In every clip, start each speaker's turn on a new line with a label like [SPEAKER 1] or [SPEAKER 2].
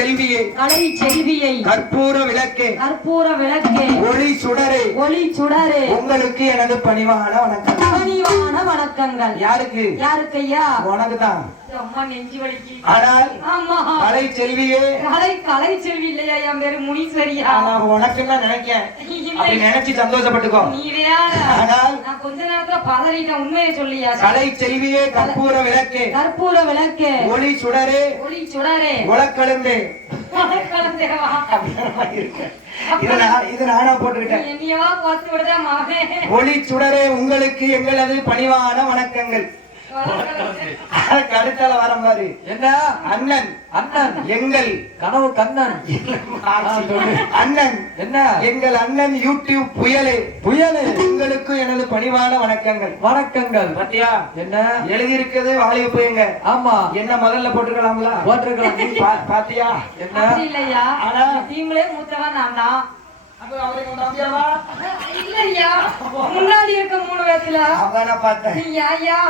[SPEAKER 1] செல்வியே
[SPEAKER 2] கலை செல்வியை
[SPEAKER 1] கற்பூர விளக்கே.
[SPEAKER 2] கற்பூர விளக்கே.
[SPEAKER 1] ஒளி சுடரே.
[SPEAKER 2] ஒளி சுடரே.
[SPEAKER 1] உங்களுக்கு எனது பணிவான வணக்கம்.
[SPEAKER 2] பணிவான வணக்கங்கள்.
[SPEAKER 1] யாருக்கு?
[SPEAKER 2] யாருக்கையா
[SPEAKER 1] உனக்கு தான்
[SPEAKER 2] அம்மா நெஞ்சு வலிக்கு.
[SPEAKER 1] ஆனால் கலை செல்வியே
[SPEAKER 2] கலை கலை செல்வி இல்லையா என் பேரு முனீஸ்வரியா?
[SPEAKER 1] உனக்கு அப்படி நினைச்சு சந்தோஷப்பட்டுக்கோ. ஆனால்
[SPEAKER 2] நான் கொஞ்ச நேரத்துல பதறிட்டேன் உண்மையை சொல்லியா?
[SPEAKER 1] கலை செல்வியே கற்பூர விளக்கே.
[SPEAKER 2] கற்பூர விளக்கே.
[SPEAKER 1] ஒளி சுடரே.
[SPEAKER 2] ஒளி சுடரே.
[SPEAKER 1] உலக்கழுந்தே. ஒளி சுடரே உங்களுக்கு எங்களது பணிவான வணக்கங்கள். கருத்தால வர மாதிரி.
[SPEAKER 3] என்ன?
[SPEAKER 1] அண்ணன்.
[SPEAKER 3] அண்ணன்.
[SPEAKER 1] எங்கள்.
[SPEAKER 3] கனவு கண்ணன்.
[SPEAKER 1] அண்ணன்.
[SPEAKER 3] என்ன?
[SPEAKER 1] எங்கள் அண்ணன் யூடியூப் புயலே.
[SPEAKER 3] புயலே.
[SPEAKER 1] உங்களுக்கு எனது பணிவான வணக்கங்கள்.
[SPEAKER 3] வணக்கங்கள்.
[SPEAKER 1] பாத்தியா?
[SPEAKER 3] என்ன?
[SPEAKER 1] எழுதியிருக்கிறது வாலிப புயங்க.
[SPEAKER 3] ஆமா.
[SPEAKER 1] என்ன முதல்ல போட்டுக்கலாங்களா
[SPEAKER 3] போட்டிருக்கலாம்.
[SPEAKER 1] பாத்தியா?
[SPEAKER 3] என்ன?
[SPEAKER 1] ஆனா-
[SPEAKER 2] டீம்லயே மூத்தவன் நான் தான்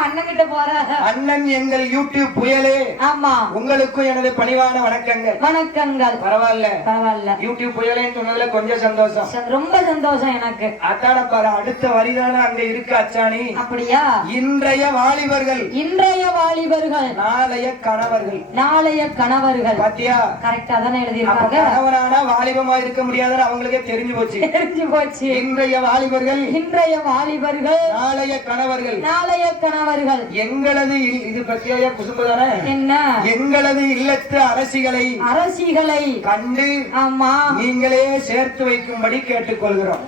[SPEAKER 2] அண்ணன் கிட்ட போற?
[SPEAKER 1] அண்ணன் எங்கள் யூடியூப் புயலே.
[SPEAKER 2] ஆமா.
[SPEAKER 1] உங்களுக்கும் எனது பணிவான வணக்கங்கள்.
[SPEAKER 2] வணக்கங்கள்.
[SPEAKER 1] பரவாயில்ல.
[SPEAKER 2] பரவாயில்ல.
[SPEAKER 1] யூடியூப் புயலேன்னு சொன்னதுல கொஞ்சம் சந்தோஷம்.
[SPEAKER 2] ரொம்ப சந்தோஷம் எனக்கு.
[SPEAKER 1] அத்தான பாரு அடுத்த வரிதானே அங்க இருக்கு அச்சாணி.
[SPEAKER 2] அப்படியா?
[SPEAKER 1] இன்றைய வாலிபர்கள்.
[SPEAKER 2] இன்றைய வாலிபர்கள்.
[SPEAKER 1] நாளைய கணவர்கள்.
[SPEAKER 2] நாளைய கணவர்கள்.
[SPEAKER 1] பாத்தியா?
[SPEAKER 2] கரெக்டா தானே எழுதியிருக்காங்க.
[SPEAKER 1] கணவனானா வாலிபமா இருக்க முடியாதுன்னு அவங்களுக்கே தெரிஞ்சு போச்சு
[SPEAKER 2] தெரிஞ்சு போச்சு
[SPEAKER 1] இன்றைய வாலிபர்கள்
[SPEAKER 2] இன்றைய வாலிபர்கள்
[SPEAKER 1] நாளைய கணவர்கள்.
[SPEAKER 2] நாளைய கணவர்கள்.
[SPEAKER 1] எங்களது இது பத்தியா குசும்பு தானே?
[SPEAKER 2] என்ன?
[SPEAKER 1] எங்களது இல்லத்து அரசிகளை
[SPEAKER 2] அரசிகளை
[SPEAKER 1] கண்டு
[SPEAKER 2] ஆமா.
[SPEAKER 1] நீங்களே சேர்த்து வைக்கும்படி கேட்டுக்கொள்கிறோம்.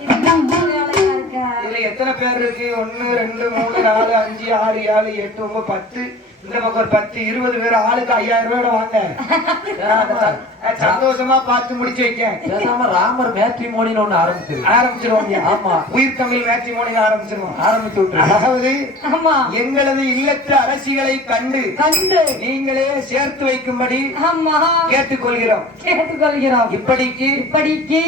[SPEAKER 1] இதுல எத்தனை பேர் இருக்கு? ஒன்னு ரெண்டு மூணு நாலு அஞ்சு ஆறு ஏழு எட்டு ஒன்பது பத்து. இந்த பக்கம் ஒரு பத்து இருபது பேர் ஆளுக்கு ஐயாயிரம் ரூபாயோட வாங்க. சந்தோஷமா பார்த்து முடிச்சு வைக்கேன்
[SPEAKER 3] ராமர் மேட்ரிமோனின்னு ஒண்ணு ஆரம்பிச்சிரு.
[SPEAKER 1] ஆரம்பிச்சிருவோம்.
[SPEAKER 3] ஆமா.
[SPEAKER 1] உயிர் தமிழ் மேட்சி மோனில் ஆரம்பிச்சிருவோம்.
[SPEAKER 3] ஆரம்பிச்சு விட்டுரு
[SPEAKER 1] அதாவது எங்களது இல்லத்து அரசிகளை கண்டு
[SPEAKER 2] கண்டு.
[SPEAKER 1] நீங்களே சேர்த்து வைக்கும்படி
[SPEAKER 2] ஆமா.
[SPEAKER 1] கேட்டுக்கொள்கிறோம்.
[SPEAKER 2] கேட்டுக்கொள்கிறோம்.
[SPEAKER 1] இப்படிக்கு
[SPEAKER 2] இப்படிக்கு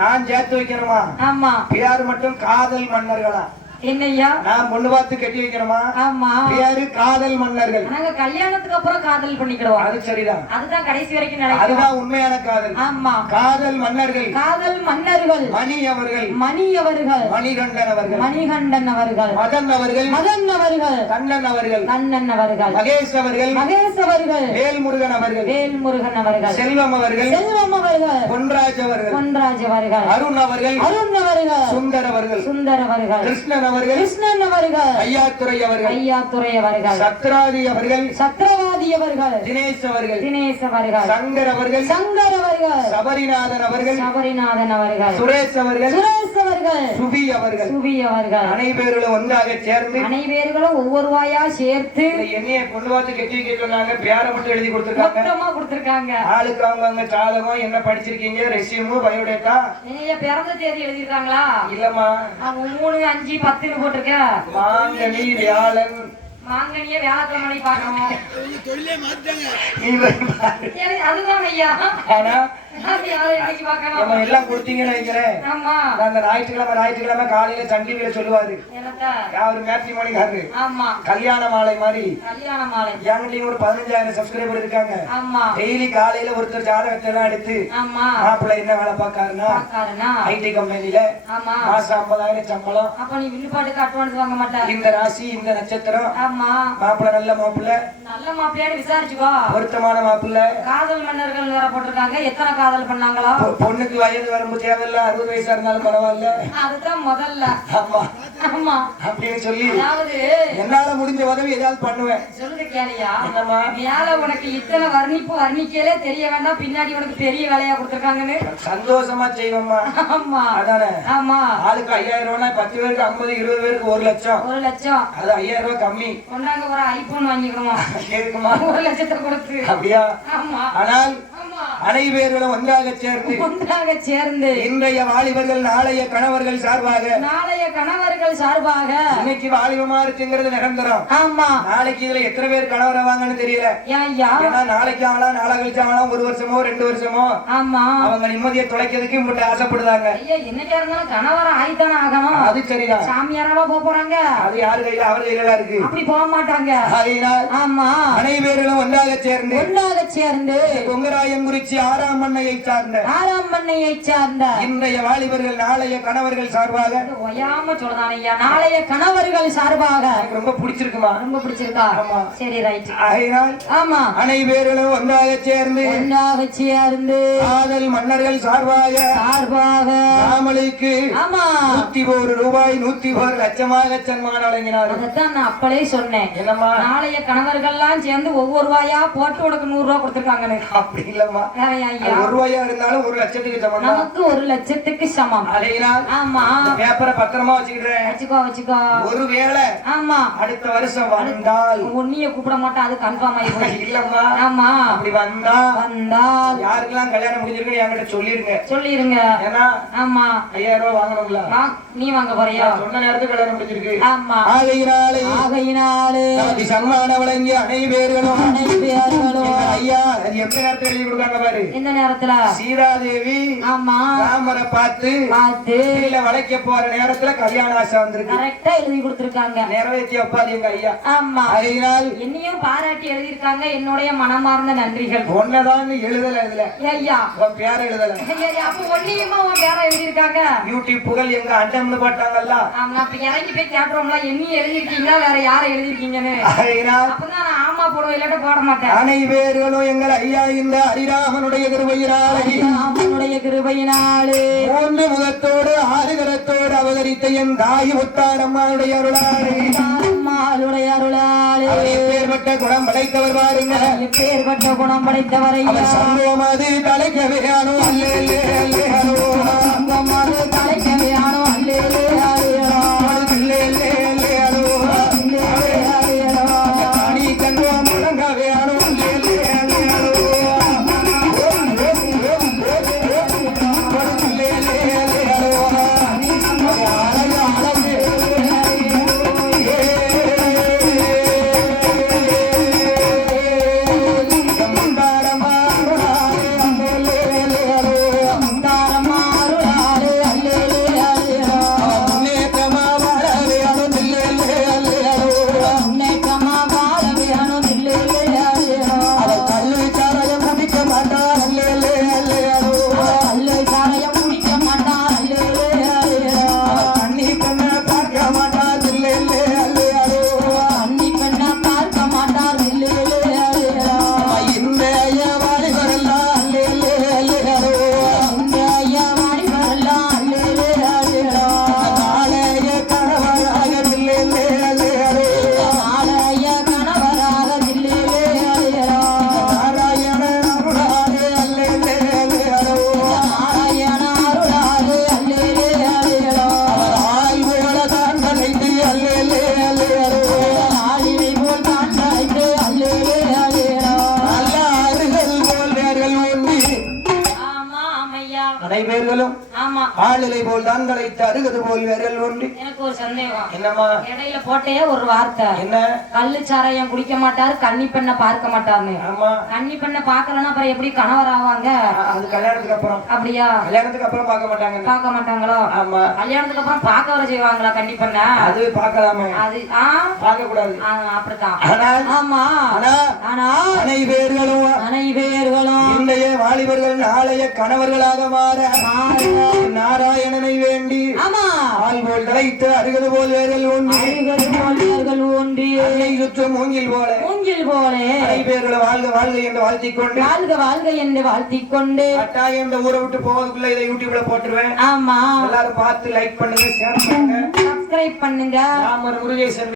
[SPEAKER 1] நான் சேர்த்து வைக்கணுமா?
[SPEAKER 2] ஆமா.
[SPEAKER 1] பியார் மட்டும் காதல் மன்னர்களா?
[SPEAKER 2] என்னய்யா?
[SPEAKER 1] நான் பொண்ணு பார்த்து கட்டி வைக்கணுமா
[SPEAKER 2] ஆமா.
[SPEAKER 1] பியாரு காதல் மன்னர்கள்.
[SPEAKER 2] நாங்க கல்யாணத்துக்கு அப்புறம் காதல் பண்ணிக்கிடுவோம்.
[SPEAKER 1] அது சரிதான்.
[SPEAKER 2] அதுதான் கடைசி வரைக்கும் நினைக்கிறோம்.
[SPEAKER 1] அதுதான் உண்மையான காதல்.
[SPEAKER 2] ஆமா.
[SPEAKER 1] காதல் மன்னர்கள்.
[SPEAKER 2] காதல் மன்னர்கள்.
[SPEAKER 1] மணி அவர்கள்.
[SPEAKER 2] மணி அவர்கள்.
[SPEAKER 1] மணிகண்டன் அவர்கள்.
[SPEAKER 2] மணிகண்டன் அவர்கள்.
[SPEAKER 1] மதன் அவர்கள்.
[SPEAKER 2] மதன் அவர்கள்.
[SPEAKER 1] கண்ணன் அவர்கள்.
[SPEAKER 2] கண்ணன் அவர்கள்.
[SPEAKER 1] மகேஷ் அவர்கள்.
[SPEAKER 2] மகேஷ் அவர்கள்.
[SPEAKER 1] வேல்முருகன் அவர்கள்.
[SPEAKER 2] வேல்முருகன் அவர்கள்.
[SPEAKER 1] செல்வம் அவர்கள்.
[SPEAKER 2] செல்வம் அவர்கள்.
[SPEAKER 1] பொன்ராஜ் அவர்கள்.
[SPEAKER 2] பொன்ராஜ் அவர்கள்.
[SPEAKER 1] அருண் அவர்கள்.
[SPEAKER 2] அருண் அவர்கள்.
[SPEAKER 1] சுந்தர் அவர்கள்.
[SPEAKER 2] சுந்தர் அவர்கள்.
[SPEAKER 1] கிருஷ்ணன் அவர்கள்
[SPEAKER 2] கிருஷ்ணன் அவர்கள்
[SPEAKER 1] ஐயாத்துறை அவர்கள்
[SPEAKER 2] ஐயாத்துறை அவர்கள்
[SPEAKER 1] சத்ராதி அவர்கள்
[SPEAKER 2] சத்ரவாதி அவர்கள்
[SPEAKER 1] தினேஷ் அவர்கள்
[SPEAKER 2] தினேஷ் அவர்கள்
[SPEAKER 1] சங்கர் அவர்கள்
[SPEAKER 2] சங்கர் அவர்கள்.
[SPEAKER 1] சபரிநாதன் அவர்கள்
[SPEAKER 2] சபரிநாதன் அவர்கள்.
[SPEAKER 1] சுரேஷ் அவர்கள்
[SPEAKER 2] சுரேஷ் அவர்கள்.
[SPEAKER 1] சுபி அவர்கள்.
[SPEAKER 2] சுபி அவர்கள்.
[SPEAKER 1] அனைவர்களும் ஒன்றாக சேர்ந்து
[SPEAKER 2] அனைவர்களும் ஒவ்வொரு வாயா சேர்த்து
[SPEAKER 1] எண்ணெயை கொண்டு வந்து கட்டி வைக்க சொன்னாங்க. பேரை மட்டும் எழுதி கொடுத்திருக்காங்க.
[SPEAKER 2] மொத்தமா கொடுத்திருக்காங்க.
[SPEAKER 1] ஆளுக்கு அவங்க அவங்க ஜாதகம் என்ன படிச்சிருக்கீங்க ரெசியூம் பயோடேட்டா?
[SPEAKER 2] நீங்க பிறந்த தேதி எழுதிருக்காங்களா
[SPEAKER 1] இல்லம்மா.
[SPEAKER 2] அவங்க மூணு அஞ்சு பத்துன்னு போட்டிருக்க
[SPEAKER 1] மாங்கனி வியாழன்
[SPEAKER 2] மாங்கனிய வேளாக்கிழமை பார்க்கணும்
[SPEAKER 1] பாரு.
[SPEAKER 2] சரி, அதுதான் ஐயா
[SPEAKER 1] ஆனா நம்ம எல்லாம் கொடுத்தீங்கன்னு வைக்கிறேன் அந்த ஞாயிற்றுக்கிழமை ஞாயிற்றுக்கிழமை காலையில சன் டிவியில சொல்லுவாரு அவர் மேட்ரிமோனிக்காரரு
[SPEAKER 2] ஆமா
[SPEAKER 1] கல்யாண மாலை மாதிரி.
[SPEAKER 2] கல்யாண மாலை.
[SPEAKER 1] என்கிட்டயும் ஒரு பதினஞ்சாயிரம் சப்ஸ்கிரைபர் இருக்காங்க. டெய்லி காலையில ஒருத்தர் ஜாதகத்தை எல்லாம் எடுத்து மாப்பிள்ளை என்ன வேலை
[SPEAKER 2] பார்க்காருனா
[SPEAKER 1] ஐடி கம்பெனில
[SPEAKER 2] ஆமா
[SPEAKER 1] மாசம் ஐம்பதாயிரம் சம்பளம்.
[SPEAKER 2] அப்ப நீ வில்லுப்பாட்டுக்கு அட்வான்ஸ் வாங்க மாட்ட.
[SPEAKER 1] இந்த ராசி இந்த நட்சத்திரம்.
[SPEAKER 2] ஆமா
[SPEAKER 1] மாப்பிள்ளை நல்ல மாப்பிள்ளை.
[SPEAKER 2] நல்ல மாப்பிள்ளையாடு விசாரிச்சுக்கோ
[SPEAKER 1] பொருத்தமான மாப்பிள்ளை.
[SPEAKER 2] காதல் மன்னர்கள் வேற போட்டிருக்காங்க. எத்தனை காதல் பண்ணாங்களோ?
[SPEAKER 1] பொ- பொண்ணுக்கு வயது வரம்பு தேவையில்ல அறுபது வயசா இருந்தாலும் பரவாயில்ல.
[SPEAKER 2] அதுதான் முதல்ல.
[SPEAKER 1] ஆமா.
[SPEAKER 2] ஆமா.
[SPEAKER 1] அப்படின்னு சொல்லி
[SPEAKER 2] அதாவது
[SPEAKER 1] என்னால முடிஞ்ச உதவி ஏதாவது பண்ணுவேன்.
[SPEAKER 2] சொல்லுது கேளியா?
[SPEAKER 1] என்னம்மா?
[SPEAKER 2] மேல உனக்கு இத்தனை வர்ணிப்பு வர்ணிக்கலே தெரிய வேண்டாம் பின்னாடி உனக்கு பெரிய வேலையா கொடுத்துருக்காங்கன்னு.
[SPEAKER 1] சந்தோஷமா செய்வோம்மா.
[SPEAKER 2] ஆமா.
[SPEAKER 1] அதானே?
[SPEAKER 2] ஆமா.
[SPEAKER 1] ஆளுக்கு ஐயாயிரம் ரூபாய் பத்து பேருக்கு ஐம்பது இருபது பேருக்கு ஒரு லட்சம்.
[SPEAKER 2] ஒரு லட்சம்.
[SPEAKER 1] அது ஐயாயிரம் ரூபாய் கம்மி.
[SPEAKER 2] கொண்டாங்க ஒரு ஐபோன் வாங்கிக்கணுமா?
[SPEAKER 1] கேக்குமா
[SPEAKER 2] ஒரு லட்சத்தை கொடுத்து.
[SPEAKER 1] அப்படியா?
[SPEAKER 2] ஆமா.
[SPEAKER 1] ஆனால் அனைவர்களும் ஒன்றாக சேர்ந்து
[SPEAKER 2] ஒன்றாக சேர்ந்து
[SPEAKER 1] இன்றைய வாலிபர்கள் நாளைய கணவர்கள் சார்பாக
[SPEAKER 2] நாளைய கணவர்கள் சார்பாக
[SPEAKER 1] இன்னைக்கு வாலிபமா இருக்குங்கிறது நிரந்தரம்.
[SPEAKER 2] ஆமா.
[SPEAKER 1] நாளைக்கு இதுல எத்தனை பேர் கணவர் ஆவாங்கன்னு தெரியல. ஏன்னா நாளைக்கு ஆகலாம் நாளை கழிச்சு ஆகலாம் ஒரு வருஷமோ ரெண்டு வருஷமோ
[SPEAKER 2] ஆமா.
[SPEAKER 1] அவங்க நிம்மதியை தொலைக்கிறதுக்கு இப்படி ஆசைப்படுதாங்க
[SPEAKER 2] ஐயா என்னைக்கா இருந்தாலும் கணவர ஆயித்தானே ஆகணும்.
[SPEAKER 1] அது சரிதான்.
[SPEAKER 2] சாமியாராவா போக போறாங்க
[SPEAKER 1] அது யாரு கையில அவர் கையில தான் இருக்கு.
[SPEAKER 2] அப்படி போக மாட்டாங்க. ஆமா.
[SPEAKER 1] அனைவர்களும் ஒன்றாக சேர்ந்து
[SPEAKER 2] ஒன்றாக சேர்ந்து
[SPEAKER 1] பொங்கராயம் ஆலங்குறிச்சி ஆறாம் மண்ணையை சார்ந்த.
[SPEAKER 2] ஆறாம் பண்ணையை சார்ந்த.
[SPEAKER 1] இன்றைய வாலிபர்கள் நாளைய கணவர்கள் சார்பாக.
[SPEAKER 2] ஒயாம சொல்லதான் ஐயா நாளைய கணவர்கள் சார்பாக.
[SPEAKER 1] எனக்கு ரொம்ப பிடிச்சிருக்குமா?
[SPEAKER 2] ரொம்ப பிடிச்சிருக்கா?
[SPEAKER 1] ஆமா.
[SPEAKER 2] சரி ரைட்.
[SPEAKER 1] ஆகையினால்
[SPEAKER 2] ஆமா.
[SPEAKER 1] அனைவர்களும் ஒன்றாக சேர்ந்து.
[SPEAKER 2] ஒன்றாக சேர்ந்து.
[SPEAKER 1] காதல் மன்னர்கள் சார்பாக.
[SPEAKER 2] சார்பாக.
[SPEAKER 1] ராமலிக்கு
[SPEAKER 2] ஆமா.
[SPEAKER 1] நூத்தி ஒரு ரூபாய் நூத்தி ஒரு லட்சமாக சன்மானம் வழங்கினார்
[SPEAKER 2] அதத்தான் நான் அப்பளே சொன்னேன்.
[SPEAKER 1] என்னம்மா?
[SPEAKER 2] நாளைய கணவர்கள்லாம் சேர்ந்து ஒவ்வொரு ரூபாயா போட்டு உனக்கு நூறு ரூபாய் கொடுத்துருக்காங்கன்னு.
[SPEAKER 1] அப்படி இல்லம்மா.
[SPEAKER 2] ஐயா
[SPEAKER 1] ஒரு ரூபாயா இருந்தாலும் ஒரு லட்சத்துக்கு சமம்
[SPEAKER 2] நமக்கு ஒரு லட்சத்துக்கு சமம்.
[SPEAKER 1] அதையினால்
[SPEAKER 2] ஆமா.
[SPEAKER 1] பேப்பரை பத்திரமா வச்சுக்கிறேன்
[SPEAKER 2] வச்சுக்கோ வச்சுக்கோ.
[SPEAKER 1] ஒருவேளை
[SPEAKER 2] ஆமா.
[SPEAKER 1] அடுத்த வருஷம் வந்தால்
[SPEAKER 2] உன்னைய கூப்பிட மாட்டா அது கன்ஃபார்ம் ஆகி போச்சு.
[SPEAKER 1] இல்லம்மா.
[SPEAKER 2] ஆமா.
[SPEAKER 1] அப்படி வந்தா
[SPEAKER 2] வந்தால்
[SPEAKER 1] யாருக்கெல்லாம் கல்யாணம் முடிஞ்சிருக்கு என்கிட்ட சொல்லிருங்க.
[SPEAKER 2] சொல்லிருங்க.
[SPEAKER 1] ஏன்னா
[SPEAKER 2] ஆமா.
[SPEAKER 1] ஐயாயிரம் ரூபாய் வாங்கணும்ல.
[SPEAKER 2] நீ வாங்க போறியா?
[SPEAKER 1] சொன்ன நேரத்துக்கு கல்யாணம் முடிஞ்சிருக்கு.
[SPEAKER 2] ஆமா.
[SPEAKER 1] ஆகையினாலே
[SPEAKER 2] ஆகையினாலே
[SPEAKER 1] சன்மானம் வழங்கிய அனைவர்களும்
[SPEAKER 2] அனைவர்களும்
[SPEAKER 1] ஐயா அது எந்த நேரத்துல எழுதி கொடுக்காங்க பாரு
[SPEAKER 2] இந்த நேரத்துல?
[SPEAKER 1] சீதாதேவி
[SPEAKER 2] ஆமா.
[SPEAKER 1] ராமரை பார்த்து
[SPEAKER 2] பார்த்து.
[SPEAKER 1] வீட்டுல வளைக்க போற நேரத்துல கல்யாண ஆசை வந்திருக்கு.
[SPEAKER 2] கரெக்டா எழுதி கொடுத்திருக்காங்க.
[SPEAKER 1] நிறைவேற்றி வைப்பாரு எங்க ஐயா.
[SPEAKER 2] ஆமா.
[SPEAKER 1] ஆகையினால்
[SPEAKER 2] என்னையும் பாராட்டி எழுதியிருக்காங்க என்னுடைய மனமார்ந்த நன்றிகள்.
[SPEAKER 1] ஒன்னதான் எழுதல இதுல.
[SPEAKER 2] ஐயா.
[SPEAKER 1] உன் பேர எழுதல.
[SPEAKER 2] அப்ப ஒன்னையுமா உன் பேர எழுதியிருக்காங்க?
[SPEAKER 1] யூடியூப் புகழ் எங்க அண்டம்னு போட்டாங்கல்ல.
[SPEAKER 2] ஆமா அப்ப இறங்கி போய் கேட்டுருவோம்ல என்னையும் எழுதியிருக்கீங்களா வேற யாரை எழுதியிருக்கீங்கன்னு? அப்பதான் நான் ஆமா போடுவேன் இல்லாட்ட போட மாட்டேன்.
[SPEAKER 1] அனைவர்களும் எங்கள் ஐயா இந்த ஹரிராமனுடைய கிருபையினாலே.
[SPEAKER 2] அவனுடைய கிருபையினாலே.
[SPEAKER 1] மூன்று முகத்தோடு ஆறு கரத்தோடு அவதரித்த என் தாய் முத்தாரம்மானுடைய அருளாளே
[SPEAKER 2] அம்மாளுடைய அருளாலே.
[SPEAKER 1] எப்பேற்பட்ட குணம் படைத்தவர் பாருங்க.
[SPEAKER 2] எப்பேற்பட்ட குணம் படைத்தவரை
[SPEAKER 1] அவர் சம்பவம் அது தலைக்கவே அணு அல்லே அல்லே அணு
[SPEAKER 2] சங்கமாறு தலைக்கவே அல்லேலே ஆலேலோ
[SPEAKER 1] அனைவர்களும்
[SPEAKER 2] ஆமா.
[SPEAKER 1] ஆளிலை போல் தான் கலைத்து அருகது போல் வேர்கள் ஒன்றி.
[SPEAKER 2] எனக்கு ஒரு சந்தேகம்.
[SPEAKER 1] என்னம்மா?
[SPEAKER 2] இடையில போட்டே ஒரு வார்த்தை.
[SPEAKER 1] என்ன?
[SPEAKER 2] கள்ளு சாராயம் குடிக்க மாட்டாரு கன்னி பெண்ணை பார்க்க மாட்டாருன்னு.
[SPEAKER 1] ஆமா.
[SPEAKER 2] கன்னி பெண்ணை பார்க்கலன்னா அப்புறம் எப்படி கணவர் ஆவாங்க?
[SPEAKER 1] அது கல்யாணத்துக்கு அப்புறம்.
[SPEAKER 2] அப்படியா?
[SPEAKER 1] கல்யாணத்துக்கு அப்புறம் பார்க்க மாட்டாங்க
[SPEAKER 2] பார்க்க மாட்டாங்களோ?
[SPEAKER 1] ஆமா.
[SPEAKER 2] கல்யாணத்துக்கு அப்புறம் பார்க்க வர செய்வாங்களா கன்னி பெண்ணை?
[SPEAKER 1] அது பார்க்கலாமே.
[SPEAKER 2] அது ஆ?
[SPEAKER 1] பார்க்க கூடாது.
[SPEAKER 2] அப்படித்தான்.
[SPEAKER 1] ஆனால்
[SPEAKER 2] ஆமா.
[SPEAKER 1] ஆனா
[SPEAKER 2] ஆனா
[SPEAKER 1] அனைவர்களும்
[SPEAKER 2] அனைவர்களும்.
[SPEAKER 1] இன்றைய வாலிபர்கள் நாளைய கணவர்களாக. நாராயணனை வேண்டி
[SPEAKER 2] ஆமா.
[SPEAKER 1] ஆள் போல் தலைத்து அருகது போல் வேர்கள் ஒன்றி
[SPEAKER 2] ஒன்றி
[SPEAKER 1] அன்னை சுற்றும் மூங்கில் போல.
[SPEAKER 2] மூங்கில் போலே.
[SPEAKER 1] அனைவர்களும் வாழ்க வாழ்க என்று வாழ்த்திக் கொண்டு
[SPEAKER 2] வாழ்க வாழ்க என்று வாழ்த்திக் கொண்டு
[SPEAKER 1] கட்டாயம் இந்த ஊரை விட்டு போவதுக்குள்ள இதை யூடியூப்ல போட்டுருவேன்.
[SPEAKER 2] ஆமா.
[SPEAKER 1] எல்லாரும் பார்த்து லைக் பண்ணுங்க ஷேர் பண்ணுங்க.
[SPEAKER 2] சப்ஸ்கிரைப் பண்ணுங்க.
[SPEAKER 1] ராமர் முருகேசன்